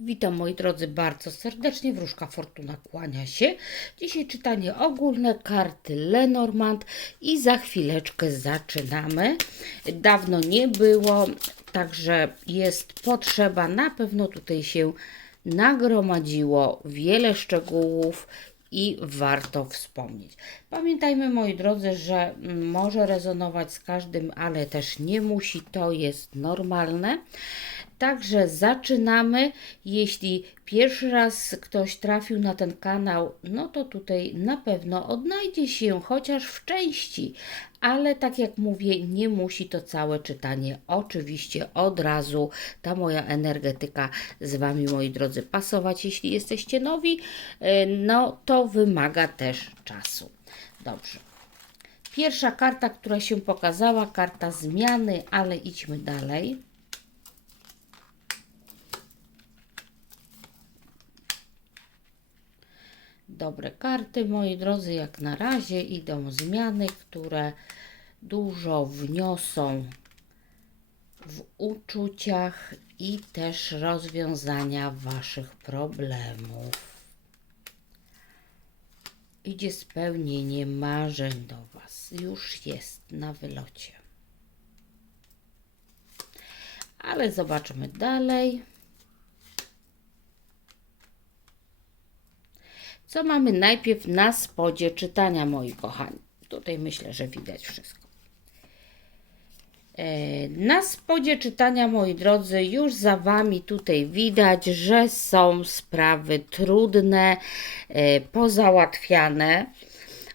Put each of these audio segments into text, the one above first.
Witam moi drodzy bardzo serdecznie. Wróżka Fortuna kłania się. Dzisiaj czytanie ogólne karty Lenormand i za chwileczkę zaczynamy. Dawno nie było, także jest potrzeba. Na pewno tutaj się nagromadziło wiele szczegółów i warto wspomnieć. Pamiętajmy, moi drodzy, że może rezonować z każdym, ale też nie musi, to jest normalne. Także zaczynamy. Jeśli pierwszy raz ktoś trafił na ten kanał, no to tutaj na pewno odnajdzie się chociaż w części, ale tak jak mówię, nie musi to całe czytanie oczywiście od razu ta moja energetyka z Wami, moi drodzy, pasować. Jeśli jesteście nowi, y, no to wymaga też czasu. Dobrze. Pierwsza karta, która się pokazała, karta zmiany, ale idźmy dalej. Dobre karty, moi drodzy. Jak na razie idą zmiany, które dużo wniosą w uczuciach i też rozwiązania Waszych problemów. Idzie spełnienie marzeń do Was. Już jest na wylocie. Ale zobaczmy dalej. Co mamy najpierw na spodzie czytania, moi kochani? Tutaj myślę, że widać wszystko. E, Na spodzie czytania, moi drodzy, już za Wami tutaj widać, że są sprawy trudne, e, pozałatwiane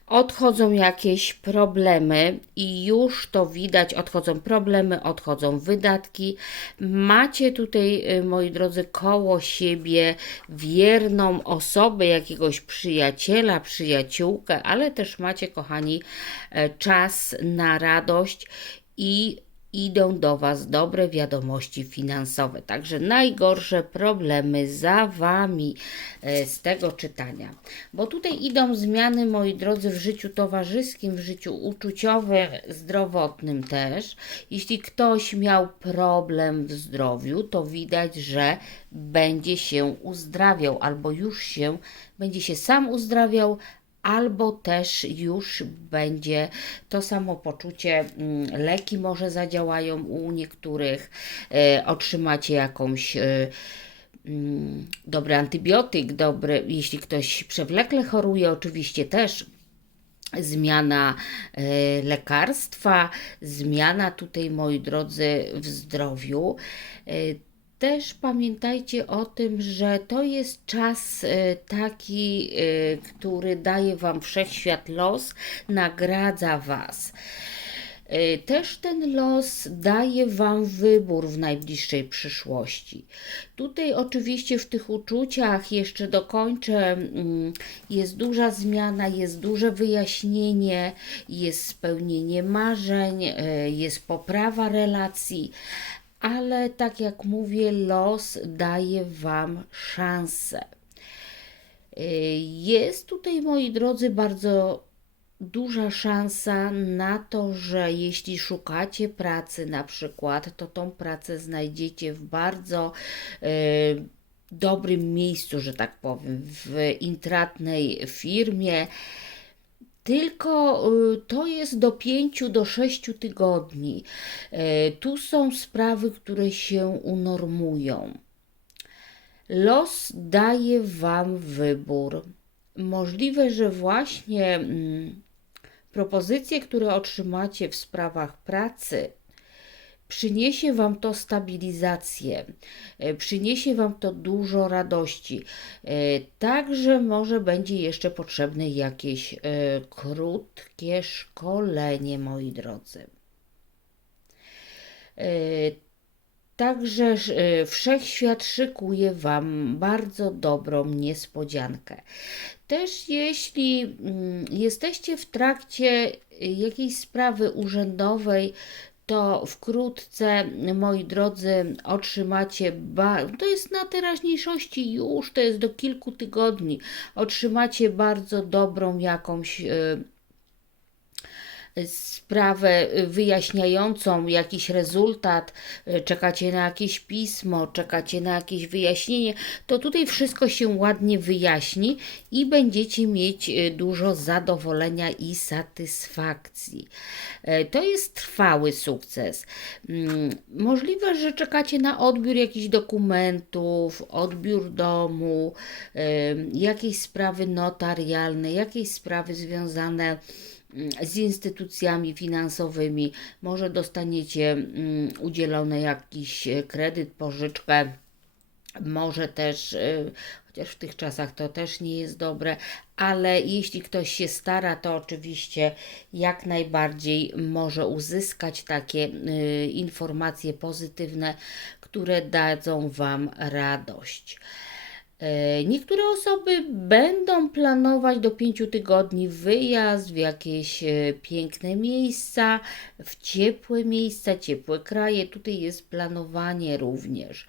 odchodzą jakieś problemy i już to widać, odchodzą problemy, odchodzą wydatki. Macie tutaj, y, moi drodzy, koło siebie wierną osobę, jakiegoś przyjaciela, przyjaciółkę, ale też macie, kochani, e, czas na radość i idą do Was dobre wiadomości finansowe. Także najgorsze problemy za Wami e, z tego czytania. Bo tutaj idą zmiany, moi drodzy, w życiu towarzyskim, w życiu uczuciowym, zdrowotnym też. Jeśli ktoś miał problem w zdrowiu, to widać, że będzie się uzdrawiał albo już się będzie się sam uzdrawiał, albo też już będzie to samopoczucie, mm, leki może zadziałają u niektórych, e, otrzymacie jakąś e, mm, dobry antybiotyk, dobry, jeśli ktoś przewlekle choruje, oczywiście też zmiana e, lekarstwa, zmiana tutaj, moi drodzy, w zdrowiu. Też pamiętajcie o tym, że to jest czas e, taki, e, który daje Wam wszechświat los, nagradza Was. E, Też ten los daje Wam wybór w najbliższej przyszłości. Tutaj, oczywiście, w tych uczuciach jeszcze dokończę, mm, jest duża zmiana, jest duże wyjaśnienie, jest spełnienie marzeń, jest poprawa relacji ale tak jak mówię, los daje Wam szansę. Y, jest tutaj, moi drodzy, bardzo duża szansa na to, że jeśli szukacie pracy na przykład, to tą pracę znajdziecie w bardzo y, dobrym miejscu, że tak powiem, w intratnej firmie tylko y, to jest do 5 do 6 tygodni. Y, tu są sprawy, które się unormują. Los daje Wam wybór. Możliwe, że właśnie mm, propozycje, które otrzymacie w sprawach pracy, przyniesie Wam to stabilizację, e, przyniesie Wam to dużo radości. E, także może będzie jeszcze potrzebne jakieś e, krótkie szkolenie, moi drodzy. Także wszechświat szykuje Wam bardzo dobrą niespodziankę. Też jeśli mm, jesteście w trakcie jakiejś sprawy urzędowej, to wkrótce, moi drodzy, otrzymacie, to jest na teraźniejszości już, to jest do kilku tygodni, otrzymacie bardzo dobrą jakąś. Sprawę wyjaśniającą, jakiś rezultat, y, czekacie na jakieś pismo, czekacie na jakieś wyjaśnienie, to tutaj wszystko się ładnie wyjaśni i będziecie mieć y, dużo zadowolenia i satysfakcji. E, To jest trwały sukces. Mm, Możliwe, że czekacie na odbiór jakichś dokumentów, odbiór domu, em, jakieś sprawy notarialne, jakieś sprawy związane z instytucjami finansowymi. Może dostaniecie mm, udzielony jakiś e, kredyt, pożyczkę. Może też, y, chociaż w tych czasach to też nie jest dobre, ale jeśli ktoś się stara, to oczywiście jak najbardziej może uzyskać takie y, informacje pozytywne, które dadzą Wam radość. E, Niektóre osoby będą planować do pięciu tygodni wyjazd w jakieś e, piękne miejsca, w ciepłe miejsca, ciepłe kraje. Tutaj jest planowanie również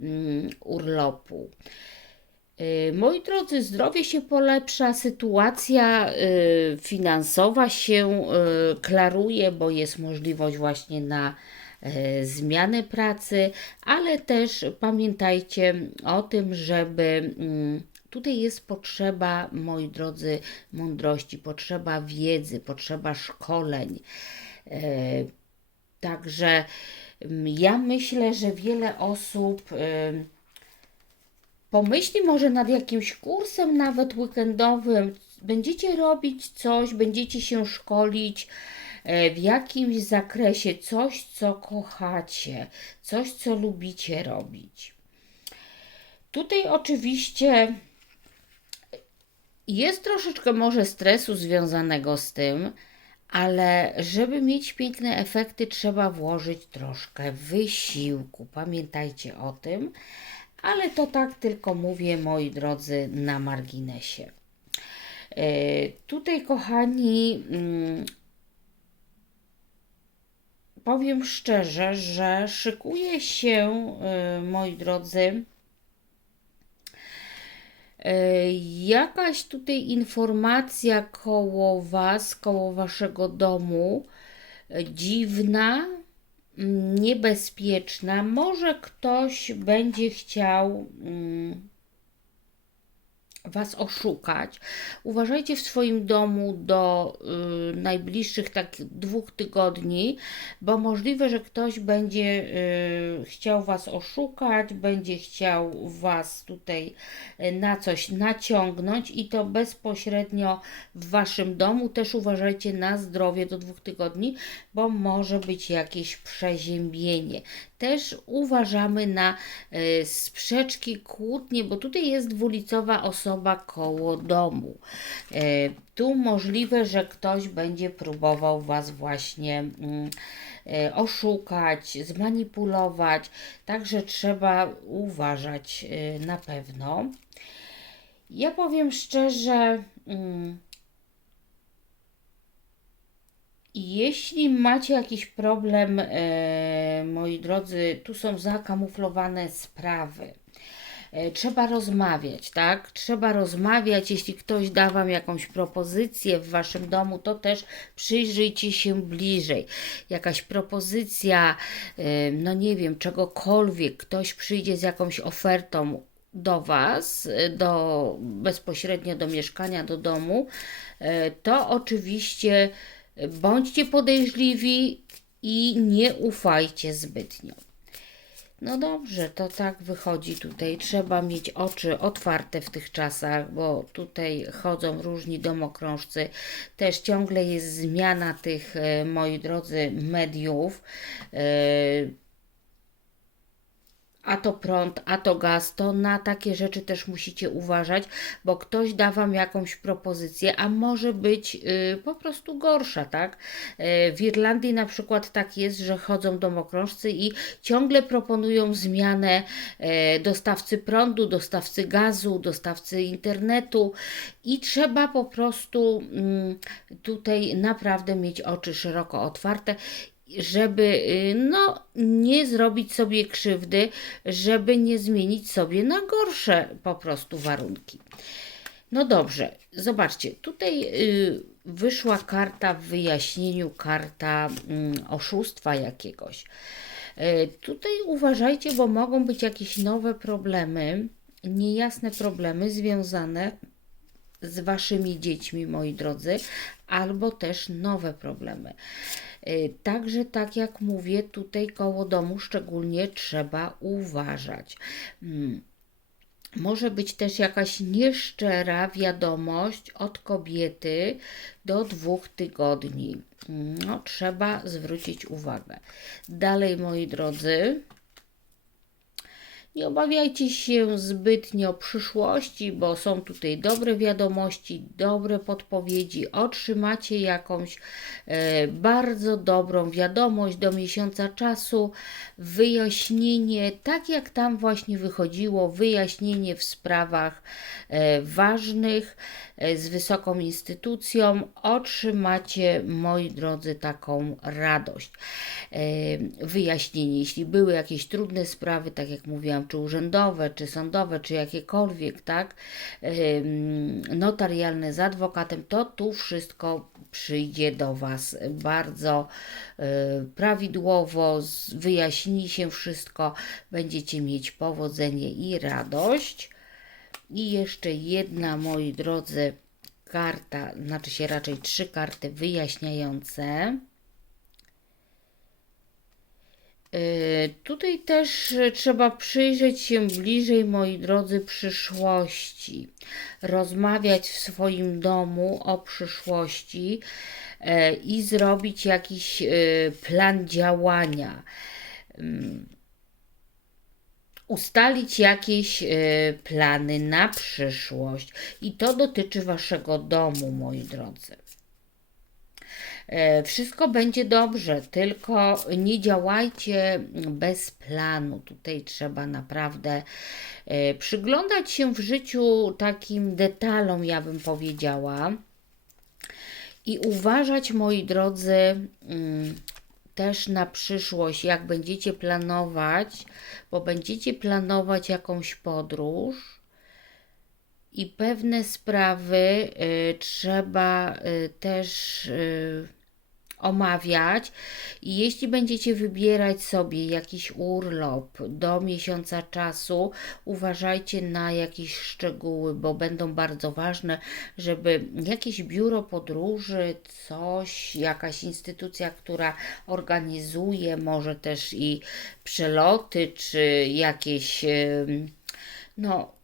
mm, urlopu. E, Moi drodzy, zdrowie się polepsza, sytuacja finansowa się klaruje, bo jest możliwość właśnie na zmianę pracy, ale też pamiętajcie o tym, żeby mm, tutaj jest potrzeba, moi drodzy, mądrości, potrzeba wiedzy, potrzeba szkoleń. E, Także mm, ja myślę, że wiele osób em, pomyśli może nad jakimś kursem, nawet weekendowym. Będziecie robić coś, będziecie się szkolić e, w jakimś zakresie, coś, co kochacie, coś, co lubicie robić. Tutaj oczywiście jest troszeczkę może stresu związanego z tym, ale żeby mieć piękne efekty, trzeba włożyć troszkę wysiłku. Pamiętajcie o tym, ale to tak tylko mówię, moi drodzy, na marginesie. E, Tutaj, kochani, mm, powiem szczerze, że szykuje się, e, moi drodzy, E, Jakaś tutaj informacja koło Was, koło Waszego domu, e, dziwna, mm, niebezpieczna. Może ktoś będzie chciał mm, Was oszukać. Uważajcie w swoim domu do y, najbliższych tak dwóch tygodni, bo możliwe, że ktoś będzie y, chciał Was oszukać, będzie chciał Was tutaj y, na coś naciągnąć i to bezpośrednio w Waszym domu. Też uważajcie na zdrowie do dwóch tygodni, bo może być jakieś przeziębienie. Też uważamy na y, sprzeczki, kłótnie, bo tutaj jest dwulicowa osoba koło domu. Y, tu możliwe, że ktoś będzie próbował Was właśnie mm, y, oszukać, zmanipulować, także trzeba uważać y, na pewno. Ja powiem szczerze, mm, jeśli macie jakiś problem, e, moi drodzy, tu są zakamuflowane sprawy. E, Trzeba rozmawiać, tak? Trzeba rozmawiać. Jeśli ktoś da Wam jakąś propozycję w Waszym domu, to też przyjrzyjcie się bliżej. Jakaś propozycja, e, no nie wiem, czegokolwiek, ktoś przyjdzie z jakąś ofertą do Was, e, do, bezpośrednio do mieszkania, do domu, to oczywiście bądźcie podejrzliwi i nie ufajcie zbytnio. No dobrze, to tak wychodzi tutaj. Trzeba mieć oczy otwarte w tych czasach, bo tutaj chodzą różni domokrążcy. Też ciągle jest zmiana tych, e, moi drodzy, mediów. E, a to prąd, a to gaz, to na takie rzeczy też musicie uważać, bo ktoś da Wam jakąś propozycję, a może być y, po prostu gorsza, tak? Y, w Irlandii na przykład tak jest, że chodzą domokrążcy i ciągle proponują zmianę y, dostawcy prądu, dostawcy gazu, dostawcy internetu i trzeba po prostu mm, tutaj naprawdę mieć oczy szeroko otwarte żeby y, no, nie zrobić sobie krzywdy, żeby nie zmienić sobie na gorsze po prostu warunki. No dobrze, zobaczcie, tutaj y, wyszła karta w wyjaśnieniu, karta mm, oszustwa jakiegoś. Y, tutaj uważajcie, bo mogą być jakieś nowe problemy, niejasne problemy związane z waszymi dziećmi, moi drodzy, albo też nowe problemy. Y, Także, tak jak mówię, tutaj koło domu szczególnie trzeba uważać. Mm, może być też jakaś nieszczera wiadomość od kobiety do dwóch tygodni. No, trzeba zwrócić uwagę. Dalej, moi drodzy, nie obawiajcie się zbytnio przyszłości, bo są tutaj dobre wiadomości, dobre podpowiedzi. Otrzymacie jakąś e, bardzo dobrą wiadomość do miesiąca czasu, wyjaśnienie, tak jak tam właśnie wychodziło, wyjaśnienie w sprawach e, ważnych e, z wysoką instytucją. Otrzymacie, moi drodzy, taką radość. E, wyjaśnienie, jeśli były jakieś trudne sprawy, tak jak mówiłam, czy urzędowe, czy sądowe, czy jakiekolwiek, tak, notarialne z adwokatem, to tu wszystko przyjdzie do Was bardzo e, prawidłowo, wyjaśni się wszystko, będziecie mieć powodzenie i radość. I jeszcze jedna, moi drodzy, karta, znaczy się raczej trzy karty wyjaśniające. Y, Tutaj też y, trzeba przyjrzeć się bliżej, moi drodzy, przyszłości. Rozmawiać w swoim domu o przyszłości e, i zrobić jakiś y, plan działania. Ym, Ustalić jakieś y, plany na przyszłość. I to dotyczy waszego domu, moi drodzy. E, Wszystko będzie dobrze, tylko nie działajcie bez planu. Tutaj trzeba naprawdę e, przyglądać się w życiu takim detalom, ja bym powiedziała. I uważać, moi drodzy, mm, też na przyszłość, jak będziecie planować, bo będziecie planować jakąś podróż i pewne sprawy y, trzeba y, też y, omawiać. I jeśli będziecie wybierać sobie jakiś urlop do miesiąca czasu, uważajcie na jakieś szczegóły, bo będą bardzo ważne, żeby jakieś biuro podróży, coś, jakaś instytucja, która organizuje, może też i przeloty, czy jakieś, no,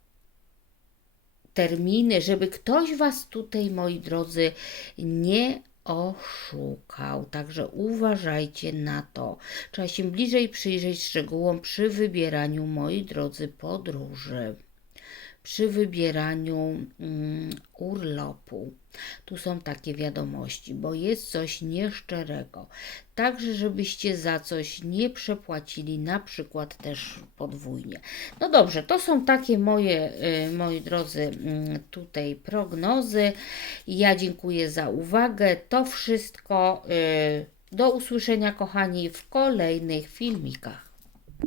terminy, żeby ktoś Was tutaj, moi drodzy, nie oszukał. Także uważajcie na to. Trzeba się bliżej przyjrzeć szczegółom przy wybieraniu, moi drodzy, podróży. Przy wybieraniu mm, urlopu. Tu są takie wiadomości, bo jest coś nieszczerego. Także, żebyście za coś nie przepłacili, na przykład też podwójnie. No dobrze, to są takie moje, y, moi drodzy, mm, tutaj prognozy. Ja dziękuję za uwagę. To wszystko. y, Do usłyszenia, kochani, w kolejnych filmikach.